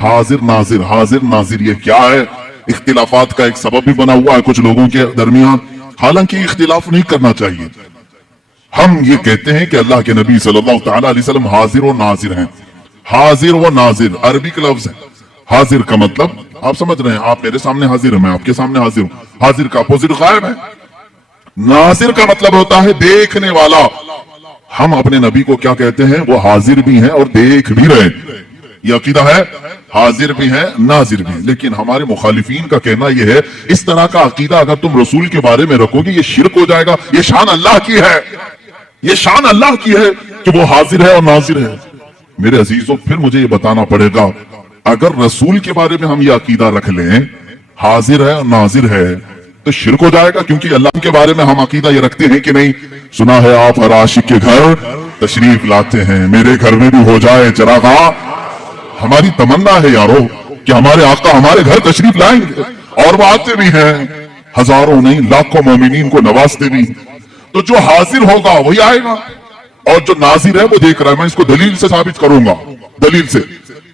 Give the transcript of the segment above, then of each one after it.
हाजिर नाजिर ये क्या है? इख्तिलाफात का एक सबब भी बना हुआ है कुछ लोगों के दरमियान। हालांकि इख्तिलाफ नहीं करना चाहिए। हम ये कहते हैं कि अल्लाह के नबी सल्लल्लाहु तआला अलैहि वसल्लम हाजिर व नाजिर हैं। हाजिर व नाजिर अरबी का लफ्ज है। हाजिर का मतलब आप समझ रहे हैं, आप मेरे सामने हाजिर हैं, मैं आपके सामने हाजिर हूं। हाजिर का अपोजिट गायब है। नाजिर का मतलब होता है देखने वाला। हम अपने नबी को क्या कहते हैं? वो हाजिर भी हैं और देख भी रहे। ये अकीदा है, हाजिर भी है नाजिर भी। लेकिन हमारे मुखालिफीन का कहना यह है, इस तरह का अकीदा अगर तुम रसूल के बारे में रखोगे ये शिरक हो जाएगा। ये शान अल्लाह की है, ये शान अल्लाह की है कि वो हाजिर है और नाजिर है। मेरे अजीजों, फिर मुझे ये बताना पड़ेगा, अगर रसूल के बारे में हम ये अकीदा रख लें हाजिर है और नाजिर है तो शिरक हो जाएगा। क्योंकि अल्लाह के बारे में हम अकीदा ये रखते हैं कि नहीं, सुना है आप हर आशिक के घर तशरीफ लाते हैं, मेरे घर में भी हो जाए चरागा। हमारी तमन्ना है यारो कि हमारे आका हमारे घर तशरीफ लाएंगे, और वो आते भी हैं, हजारों नहीं लाखों मोमिनीन को नवाजते भी। तो जो हाजिर होगा वही आएगा, और जो नाजिर है वो देख रहा है। मैं इसको दलील से साबित करूंगा। दलील से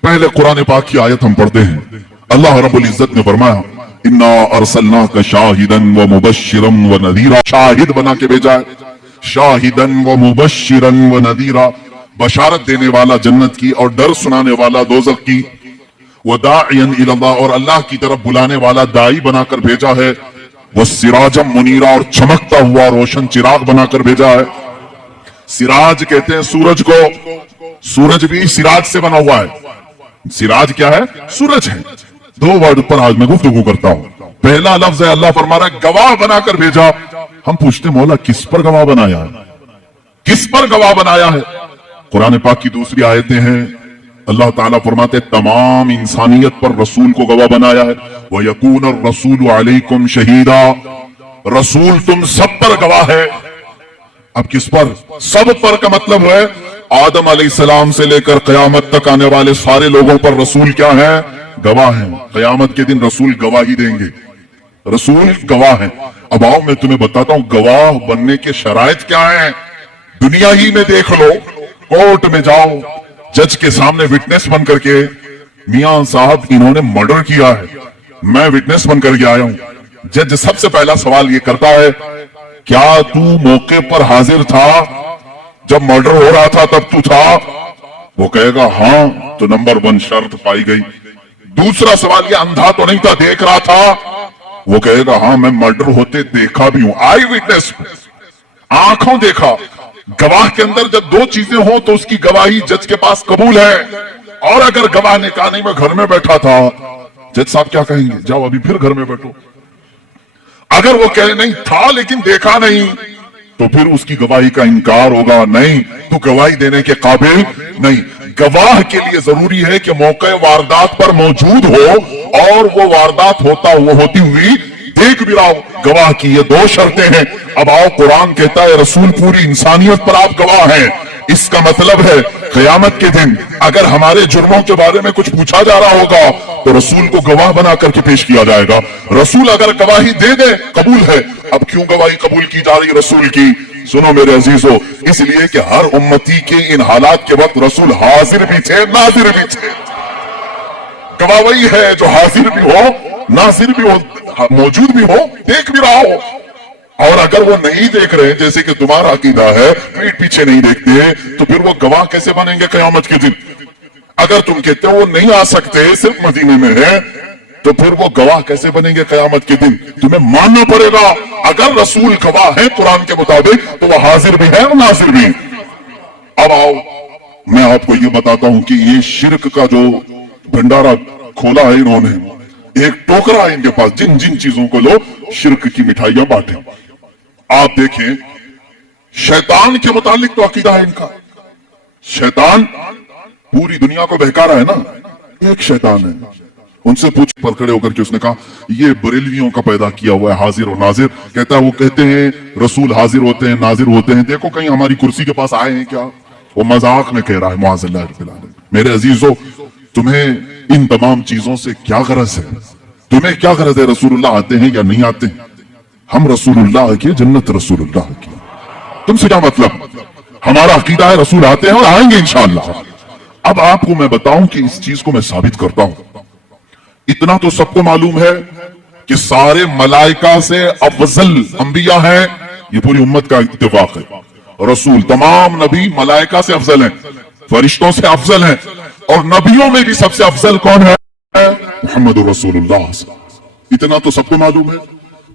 पहले कुरान पाक की आयत हम पढ़ते हैं। अल्लाह रब्बुल इज्जत ने फरमाया, इन्ना अरसलनाका शाहिदन व मुबश्शिरन व नदीरा। शाहिद बना के भेजा है, शाहिदन व मुबश्शिरन व नदीरा, बशारत देने वाला जन्नत की और डर सुनाने वाला दोज़ख की। व दाइयन इलल्लाह, और अल्लाह की तरफ बुलाने वाला दाई बनाकर भेजा है। वो सिराजम मुनीरा, और चमकता हुआ रोशन चिराग बनाकर भेजा है। सिराज कहते हैं सूरज को, सूरज भी सिराज से बना हुआ है। सिराज क्या है? सूरज है। दो वर्ड पर आज मैं गुफ्तगू करता हूं। पहला लफ्ज है, अल्लाह फरमा रहा है गवाह बनाकर भेजा। हम पूछते मौला किस पर गवाह बनाया है? किस पर गवाह बनाया है? कुरान पाक की दूसरी आयतें हैं, अल्लाह ताला फरमाते तमाम इंसानियत पर रसूल को गवाह बनाया है। व यकून रसूल अलैकुम शहीदा, रसूल तुम सब पर गवाह है। अब किस पर? सब पर का मतलब है आदम अलैहिस्सलाम से लेकर कयामत तक आने वाले सारे लोगों पर रसूल क्या है? गवाह है। कयामत के दिन रसूल गवाही देंगे, रसूल गवाह है। अब आओ मैं तुम्हें बताता हूं गवाह बनने के शराइत क्या है। दुनिया ही में देख लो, कोर्ट में जाओ, जज के सामने विटनेस बन करके, मियां साहब इन्होंने मर्डर किया है, मैं विटनेस बन करके आया हूं। जज सबसे पहला सवाल ये करता है, क्या तू मौके पर हाजिर था जब मर्डर हो रहा था? तब तू था? वो कहेगा हां, तो नंबर 1 शर्त पाई गई। दूसरा सवाल, ये अंधा तो नहीं था, देख रहा था? वो कहेगा हां, मैं मर्डर होते देखा भी हूं, आई विटनेस, आंखों देखा। गवाह के अंदर जब दो चीजें हो तो उसकी गवाही जज के पास कबूल है। और अगर गवाह ने कहा नहीं मैं घर में बैठा था, जज साहब क्या कहेंगे? जाओ अभी फिर घर में बैठो। अगर वो कहे नहीं था लेकिन देखा नहीं, तो फिर उसकी गवाही का इनकार होगा, नहीं तू गवाही देने के काबिल नहीं। गवाह के लिए जरूरी है कि मौके वारदात पर मौजूद हो और वो वारदात होती हुई देख भी रहा हो। गवाह की ये 2 शर्तें हैं। अब आओ, कुरान कहता है रसूल पूरी इंसानियत पर आप गवाह हैं। इसका मतलब है क़यामत के दिन अगर हमारे जुर्मों के बारे में कुछ पूछा जा रहा होगा तो रसूल को गवाह बना करके पेश किया जाएगा। रसूल अगर गवाही दे दे कबूल है। अब क्यों गवाही कबूल की जा रही रसूल की? सुनो मेरे अजीजों, इसलिए कि हर उम्मती के इन हालात के वक्त रसूल हाजिर भी थे, नाजिर भी थे। गवाह वही है जो हाजिर भी हो, नाजिर भी हो, मौजूद भी हो, देख भी रहा हो। और अगर वो नहीं देख रहे, जैसे कि तुम्हारा अकीदा है, पीठ पीछे नहीं देखते, तो फिर वो गवाह कैसे बनेंगे क़यामत के दिन? अगर तुम कहते हो वो नहीं आ सकते, सिर्फ मदीने में है, तो फिर वो गवाह कैसे बनेंगे क़यामत के दिन? तुम्हें मानना पड़ेगा अगर रसूल गवाह है कुरान के मुताबिक तो वह हाजिर भी है और नाजिर भी। अब आओ, मैं आपको ये बताता हूं कि ये शिरक का जो भंडारा खोला है इन्होंने, एक टोकरा है इनके पास, जिन जिन चीजों को लो शिरक की मिठाइयां बांटे। आप देखें, शैतान के मुतालिक तो अकीदा है इनका। शैतान पूरी दुनिया को बहका रहा है ना, एक शैतान है। उनसे पूछ पर खड़े होकर के उसने कहा ये बरेलवियों का पैदा किया हुआ है हाजिर और नाजिर। कहता है वो कहते हैं रसूल हाजिर होते हैं, नाजिर होते हैं, देखो कहीं हमारी कुर्सी के पास आए हैं क्या? वो मजाक में कह रहा है मुअज़्ज़िल्लाह। मेरे अजीजों, तुम्हें इन तमाम चीजों से क्या गरज है? तुम्हें क्या गरज है रसूलुल्लाह आते हैं या नहीं आते हैं? हम रसूलुल्लाह के, जन्नत रसूलुल्लाह की। तुमसे क्या मतलब? हमारा अकीदा है रसूल आते हैं और आएंगे इंशाअल्लाह। अब आपको मैं बताऊं कि इस चीज को मैं साबित करता हूं। इतना तो सबको मालूम है कि सारे मलाइका से अफजल अंबिया है, ये पूरी उम्मत का इत्तेफाक है। रसूल तमाम नबी मलाइका से अफजल हैं, फरिश्तों से अफजल हैं, और नबियों में भी सबसे अफजल कौन है? मुहम्मद रसूलुल्लाह। इतना तो सबको मालूम है।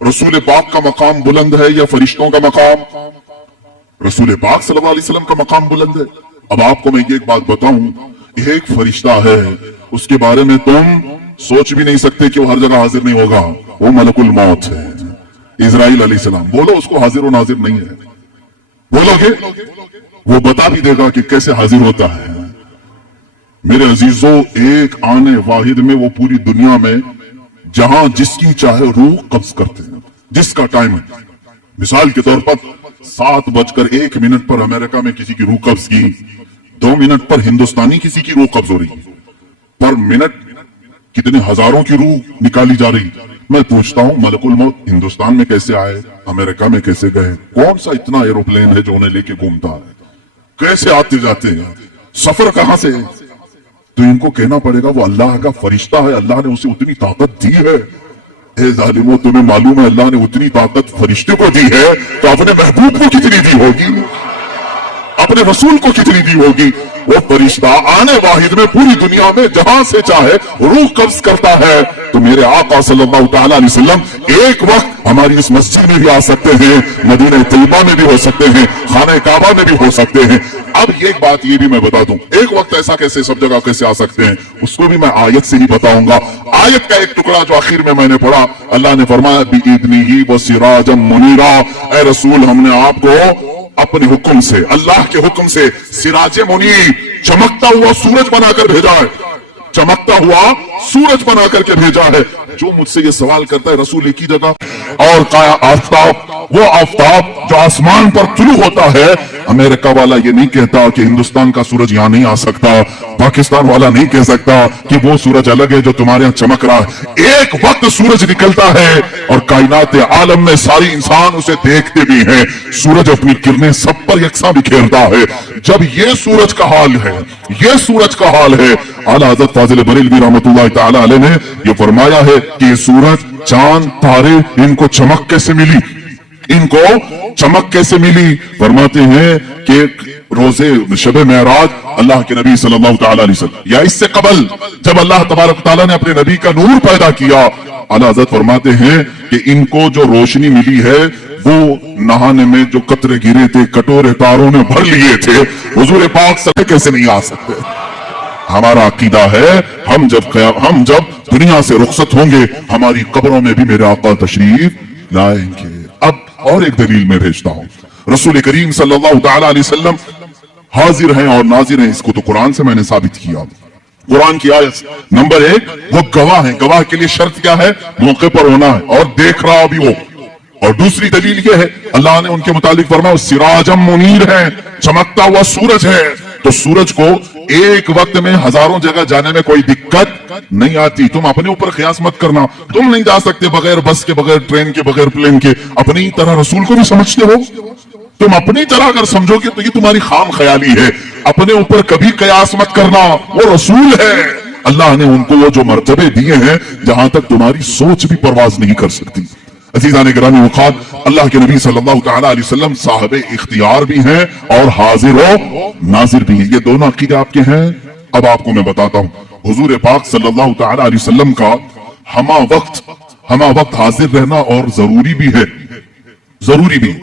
रसूल पाक का मकाम बुलंद है या फरिश्तों का मकाम? रसूल पाक सल्लल्लाहु अलैहि वसल्लम का मकाम बुलंद है। अब आपको मैं ये एक बात बताऊं, एक फरिश्ता है, उसके बारे में तुम सोच भी नहीं सकते कि वो हर जगह हाजिर नहीं होगा। वो मलकुल मौत है, इजराइल अलैहिस्सलाम। बोलो उसको हाजिर और नाजिर नहीं है, बोलोगे? वो बता भी देगा कि कैसे हाजिर होता है। मेरे अजीजों, एक आने वाहिद में वो पूरी दुनिया में जहां जिसकी चाहे रूह कब्ज करते हैं, जिसका टाइम है। मिसाल के तौर पर 7:01 पर अमेरिका में किसी की रूह कब्ज की, 2 मिनट पर हिंदुस्तानी किसी की रूह कब्ज हो रही, पर मिनट कितने हजारों की रूह निकाली जा रही। मैं पूछता हूं, मलकुल मौत हिंदुस्तान में कैसे आए, अमेरिका में कैसे गए? कौन सा इतना एरोप्लेन है जो उन्हें लेके घूमता है? कैसे आते जाते हैं? सफर कहां से है? तो इनको कहना पड़ेगा वो अल्लाह का फरिश्ता है, अल्लाह ने उसे उतनी ताकत दी है। ए जालिमो, तुम्हें मालूम है अल्लाह ने उतनी ताकत फरिश्ते को दी है, तो अपने महबूब को कितनी दी होगी, अपने रसूल को कितनी दी होगी? वो फरिश्ता आने वाहिद में पूरी दुनिया में जहां से चाहे रूह कब्ज करता है। तो मेरे आका सल्लल्लाहु अलैहि वसल्लम एक वक्त हमारी इस मस्जिद में भी आ सकते हैं, मदीना तैयबा में भी हो सकते हैं, खाना काबा में भी हो सकते हैं। अब एक बात ये भी मैं बता दूं, एक वक्त ऐसा कैसे सब जगह कैसे आ सकते हैं, उसको भी मैं आयत से ही बताऊंगा। आयत का एक टुकड़ा जो आखिर में मैंने पढ़ा, अल्लाह ने फरमाया बिइज़्निही व सिराजम मुनीरा। ए रसूल, हमने आपको अपने हुक्म से, अल्लाह के हुक्म से सिराजे मुनीर, चमकता हुआ सूरज बनाकर भेजा है, चमकता हुआ सूरज बनाकर के भेजा है। जो मुझसे ये सवाल करता है, रसूल एक ही जगह और काया आफताब, वो आफताब जो आसमान पर तुलू होता है, अमेरिका वाला ये नहीं कहता कि हिंदुस्तान का सूरज यहां नहीं आ सकता, पाकिस्तान वाला नहीं कह सकता कि वो सूरज अलग है जो तुम्हारे यहां चमक रहा है। एक वक्त सूरज निकलता है और कायनात आलम में सारी इंसान उसे देखते भी हैं। सूरज अपनी किरणें सब पर यकसा बिखेरता है। जब ये सूरज का हाल है, ये सूरज का हाल है, आला हज़रत फाजिल बरेलवी रहमतुल्लाह तआला अलैह ने ये फरमाया है कि ये सूरज, चांद, तारे, इनको चमक कैसे मिली, इनको चमक कैसे मिली? फरमाते हैं कि रोजे शबे मेराज अल्लाह के नबी सल्लल्लाहु अलैहि वसल्लम, या इससे कबल जब अल्लाह तबारक तआला ने अपने नबी का नूर पैदा किया, आला हज़रत फरमाते हैं कि इनको जो रोशनी मिली है वो नहाने में जो कतरे गिरे थे, कटोरे तारों ने भर लिए थे, हुजूर पाक से कैसे नहीं आ सकते? हमारा अकीदा है, हम जब दुनिया से रुखसत होंगे, हमारी कब्रों में भी मेरे आका तशरीफ लाएंगे। अब और एक दलील में भेजता हूं, रसूल करीम सल्लल्लाहु अलैहि वसल्लम हाजिर हैं और नाजिर हैं, इसको तो कुरान से मैंने साबित किया। कुरान की आयत नंबर 1, वो गवाह है। गवाह के लिए शर्त क्या है? मौके पर होना है और देख रहा भी हो। और दूसरी दलील ये है, अल्लाह ने उनके मुतालिक फरमाया सिराजम मुनीर है, चमकता हुआ सूरज है। तो सूरज को एक वक्त में हजारों जगह जाने में कोई दिक्कत नहीं आती। तुम अपने ऊपर ख्यास मत करना, तुम नहीं जा सकते बगैर बस के, बगैर ट्रेन के, बगैर प्लेन के। अपनी तरह रसूल को भी समझते हो, तुम अपनी तरह अगर समझोगे तो ये तुम्हारी खाम ख्याली है। अपने ऊपर कभी कयास मत करना, वो रसूल है। अल्लाह ने उनको वो जो मर्तबे दिए हैं जहां तक तुम्हारी सोच भी परवाज नहीं कर सकती। अज़ीज़ान गिरामी वक़ात, अल्लाह के नबी सल्लल्लाहु अलैहि वसल्लम साहिब इख्तियार भी हैं और हाजिर व नाजिर भी हैं। ये दोनों अकीदे आपके हैं। अब आपको मैं बताता हूं, हुजूर पाक सल्लल्लाहु अलैहि वसल्लम का हमा वक्त हाजिर रहना और जरूरी भी है, जरूरी भी,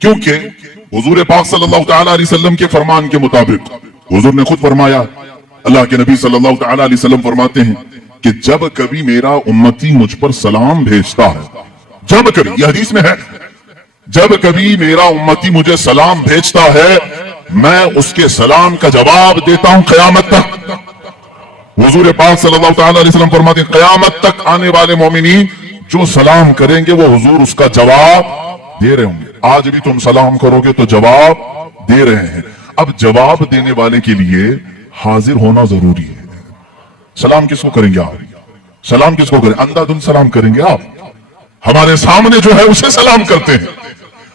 क्योंकि हुजूर पाक सल्लल्लाहु अलैहि वसल्लम के फरमान के मुताबिक हुजूर ने खुद फरमाया, अल्लाह के नबी सल्लल्लाहु अलैहि वसल्लम फरमाते हैं कि जब कभी मेरा उम्मती मुझ पर सलाम भेजता है, जब कभी, यह हदीस में है, जब कभी मेरा उम्मती मुझे सलाम भेजता है, मैं उसके सलाम का जवाब देता हूं क़यामत तक। हुजूर पाक सल्लल्लाहु अलैहि वसल्लम फरमाते हैं, क़यामत तक आने वाले मोमिनीन जो सलाम करेंगे वो हुजूर उसका जवाब दे रहे होंगे। आज भी तुम सलाम करोगे तो जवाब दे रहे हैं। अब जवाब देने वाले के लिए हाजिर होना जरूरी है। सलाम किसको करेंगे आप? सलाम किसको करें? अंधाधुंध सलाम करेंगे आप? हमारे सामने जो है उसे सलाम करते हैं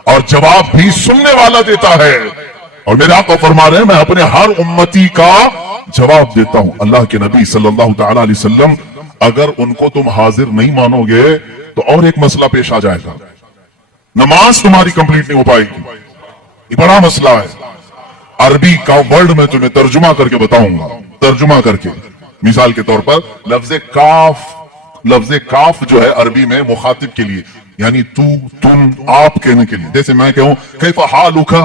और जवाब भी सुनने वाला देता है। और मेरे आका फरमा रहे हैं, मैं अपने हर उम्मती का जवाब देता हूं, अल्लाह के नबी सल्लल्लाहु तआला अलैहि वसल्लम, अगर उनको तुम हाजिर नहीं मानोगे तो और एक मसला पेश आ जाएगा, नमाज तुम्हारी कंप्लीट नहीं हो पाएगी। ये बड़ा मसला है। अरबी का वर्ड मैं तुम्हें तर्जुमा करके बताऊंगा, तर्जुमा करके। मिसाल के तौर पर लफ्ज काफ जो है अरबी में मुखातिब के लिए, यानी तू, तुम, आप कहने के लिए। जैसे मैं कहूं कैफा हालुका,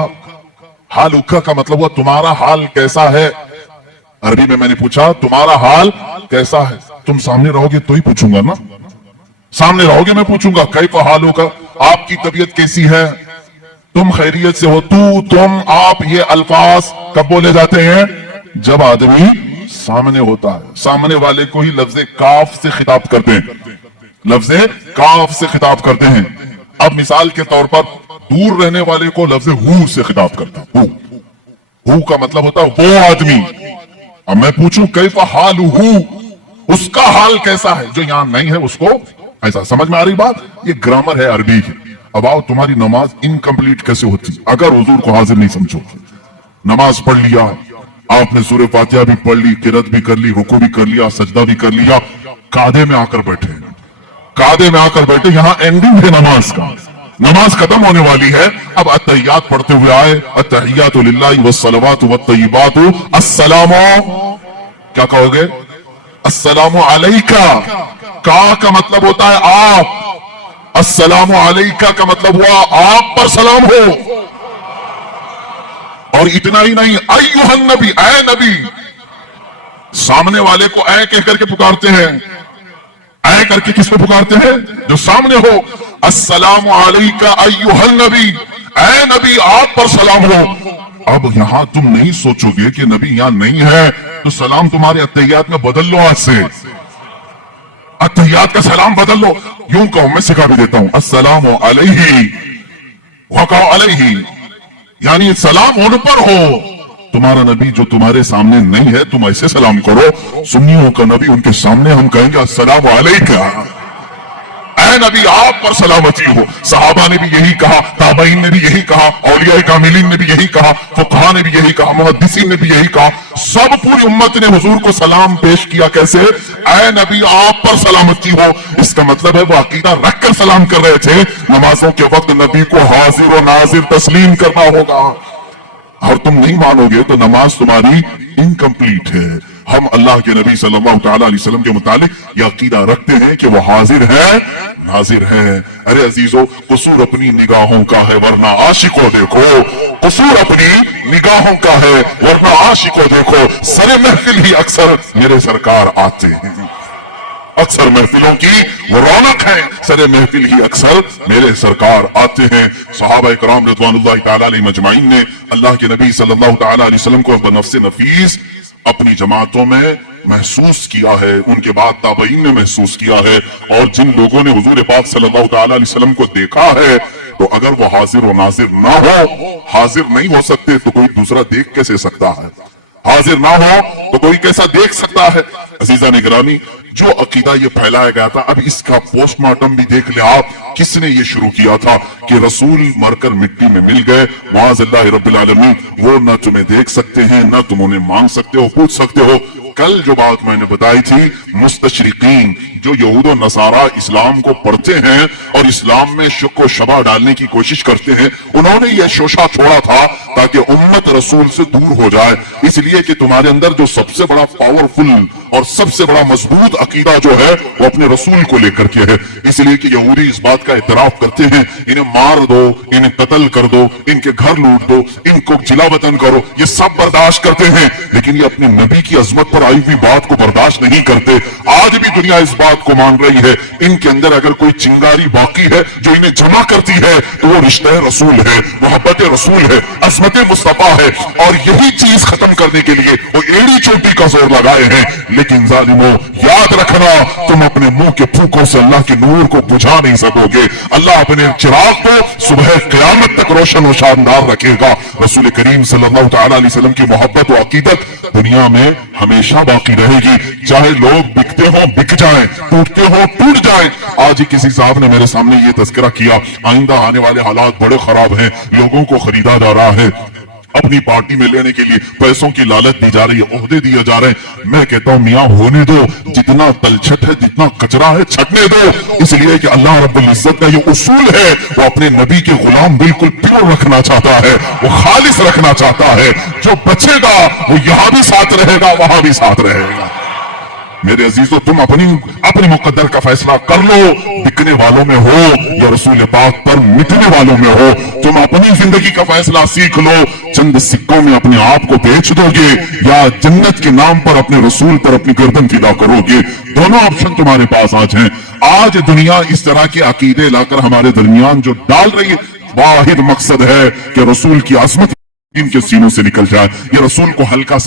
हालुका का मतलब हुआ तुम्हारा हाल कैसा है। अरबी में मैंने पूछा तुम्हारा हाल कैसा है, तुम सामने रहोगे तो ही पूछूंगा ना, सामने रहोगे मैं पूछूंगा कैफा हालुका, आपकी तबीयत कैसी है, तुम खैरियत से हो। तू, तुम, आप, ये अल्फाज कब बोले जाते हैं? जब आदमी सामने होता है, सामने वाले को ही लफ्ज काफ से खिताब करते हैं, लफ्ज काफ से खिताब करते हैं। अब मिसाल के तौर पर दूर रहने वाले को लफ्ज हु से खिताब करते हैं। हु का मतलब होता है वो आदमी। अब मैं पूछूं कैफा हाल हु, उसका हाल कैसा है, जो यहां नहीं है उसको, ऐसा समझ में आ रही बात? ये ग्रामर है अरबी की। अब आओ, तुम्हारी नमाज इनकम्प्लीट कैसे होती अगर हुजूर को हाजिर नहीं समझो? नमाज पढ़ लिया आपने, सूरह फातिहा भी पढ़ ली, किरत भी कर ली, रुकू भी कर लिया, सजदा भी कर लिया, कादे में आकर बैठे, कादे में आकर बैठे, यहां एंडिंग है नमाज का, नमाज खत्म होने वाली है। अब अत्तहियात पढ़ते हुए आए, अत्तहियातु लिल्लाहि वस्सलावातु वत्तय्यिबातु, अस्सलामु, क्या कहोगे? अस्सलामु अलैका। का मतलब होता है आप, अस्सलामु अलैका का मतलब हुआ आप पर सलाम हो। और इतना ही नहीं, अय्युहन नबी, ऐ नबी, सामने वाले को ऐ कह करके पुकारते हैं। ऐ करके किसको पुकारते हैं? जो सामने हो। अस्सलामु अलैका अय्युहन नबी, ऐ नबी आप पर सलाम हो। अब यहां तुम नहीं सोचोगे कि नबी यहां नहीं है तो सलाम तुम्हारे अत्तहियात में बदल लो, आज से अत्तहियात का सलाम बदल लो। यूं कहो, मैं सिखा भी देता हूं, अस्सलामु अलैहि, वहां कहो अलैहि, यानी सलाम उन पर हो। तुम्हारा नबी जो तुम्हारे सामने नहीं है तुम ऐसे सलाम करो। सुन्नियों का नबी, उनके सामने हम कहेंगे अस्सलामु अलैका, ऐ नबी आप पर सलामती हो। सहाबा ने भी यही कहा, ताबईन ने भी यही कहा, औलिया कामिलीन ने भी यही कहा, फुकहा ने भी यही कहा, मुहद्दिसीन ने भी यही कहा। सब पूरी उम्मत ने हुजूर को सलाम पेश किया, कैसे? ऐ नबी आप पर सलामती हो। इसका मतलब है वो अकीदा रख कर सलाम कर रहे थे। नमाजों के वक्त नबी को हाजिर और नाजिर तस्लीम करना होगा। और तुम नहीं मानोगे तो नमाज तुम्हारी इनकम्प्लीट है। हम अल्लाह के नबी सल्लल्लाहु तआला अलैहि वसल्लम के मुतालिक यह अकीदा रखते हैं कि वो हाजिर है, नाजिर है। अरे अजीजों, कसूर अपनी निगाहों का है वरना आशिकों देखो, कसूर अपनी निगाहों का है वरना आशिकों देखो। सरे महफिल ही अक्सर मेरे सरकार आते हैं, अक्सर महफिलों की वो रौनक है, सरे महफिल ही अक्सर मेरे सरकार आते हैं। सहाबा इकराम रिज़वानुल्लाहि तआला अलैहिम अजमाइन ने अल्लाह के नबी सल्लल्लाहु तआला अलैहि वसल्लम को बनफ्से नफीस अपनी जमातों में महसूस किया है, उनके बाद ताबईन ने महसूस किया है। और जिन लोगों ने हुजूर पाक सल्लल्लाहु तआला अलैहि वसल्लम को देखा है, तो अगर वो हाजिर और नाजिर ना हो, हाजिर नहीं हो सकते तो कोई दूसरा देख कैसे सकता है? हाजिर ना हो तो कोई कैसा देख सकता है? अजीजा निगरानी, जो अकीदा ये फैलाया गया था, अब इसका पोस्टमार्टम भी देख ले आप, किसने ये शुरू किया था कि रसूल मरकर मिट्टी में मिल गए, मुआज़िल्लाहि रब्बिल आलमीन, वो ना तुम्हें देख सकते हैं, ना तुम उन्हें मांग सकते हो, पूछ सकते हो। कल जो बात मैंने बताई थी, मुस्तशरिकीन जो यहूद और नसारा इस्लाम को पढ़ते हैं और इस्लाम में शुक व शबा डालने की कोशिश करते हैं, उन्होंने यह शोशा छोड़ा था ताकि उम्मत रसूल से दूर हो जाए, इसलिए कि तुम्हारे अंदर जो सबसे बड़ा पावरफुल और सबसे बड़ा मजबूत अकीदा जो है वो अपने रसूल को लेकर के है। इसलिए कि यहूदी इस बात का इतराफ करते हैं, इन्हें मार दो, इन्हें कत्ल कर दो, इनके घर लूट दो, इनको जिला वतन करो, ये सब बर्दाश्त करते हैं, लेकिन ये अपने नबी की अजमत पर आई हुई बात को बर्दाश्त नहीं करते। आज भी दुनिया इस बात को मान रही है, इनके अंदर अगर कोई चिंगारी बाकी है जो इन्हें जमा करती है तो वो रिश्ता रसूल है, मोहब्बत रसूल है, अजमत मुस्तफा है। और यही चीज खत्म करने के लिए वो एड़ी चोटी का जोर लगाए हैं। लेकिन जालिमों, याद रखना, तुम अपने मुंह के फूकों से अल्लाह के नूर को बुझा नहीं सकोगे। अल्लाह अपने चिराग को सुबह क़यामत तक रोशन और शानदार रखेगा। रसूल करीम सल्लल्लाहु तआला अलैहि वसल्लम की मोहब्बत और अकीदत दुनिया में हमेशा बाकी रहेगी, चाहे लोग बिकते हो बिक जाएं, टूटते हो टूट जाएं। आज ही किसी साहब ने मेरे सामने ये तज़किरा किया, आइंदा आने वाले हालात बड़े खराब हैं, लोगों को खरीदा जा रहा है, اپنی پارٹی میں لینے کے لیے پیسوں کی لالچ دی جا رہی ہے، عہدے دیے جا رہے ہیں۔ میں کہتا ہوں میاں ہونے دو، جتنا تلچھٹ ہے، جتنا کچرا ہے، چھٹنے دو، اس لیے کہ اللہ رب العزت کا یہ اصول ہے، وہ اپنے نبی کے غلام بالکل پیور رکھنا چاہتا ہے، وہ خالص رکھنا چاہتا ہے۔ جو بچے گا وہ یہاں بھی ساتھ رہے گا، وہاں بھی ساتھ رہے گا۔ میرے عزیزو، تم اپنی مقدر کا فیصلہ کر لو، بکنے والوں میں ہو یا رسول پاک پر مٹنے والوں میں ہو۔ تم اپنی زندگی کا فیصلہ سیکھ لو، چند سکوں میں اپنے آپ کو بیچ دو گے یا جنت کے نام پر اپنے رسول پر اپنی گردن فدا کرو گے۔ دونوں آپشن تمہارے پاس آج ہیں۔ آج دنیا اس طرح کے عقیدے لا کر ہمارے درمیان جو ڈال رہی ہے، واحد مقصد ہے کہ رسول کی عظمت ان کے سینوں سے نکل جائے، یہ رسول کو ہلکا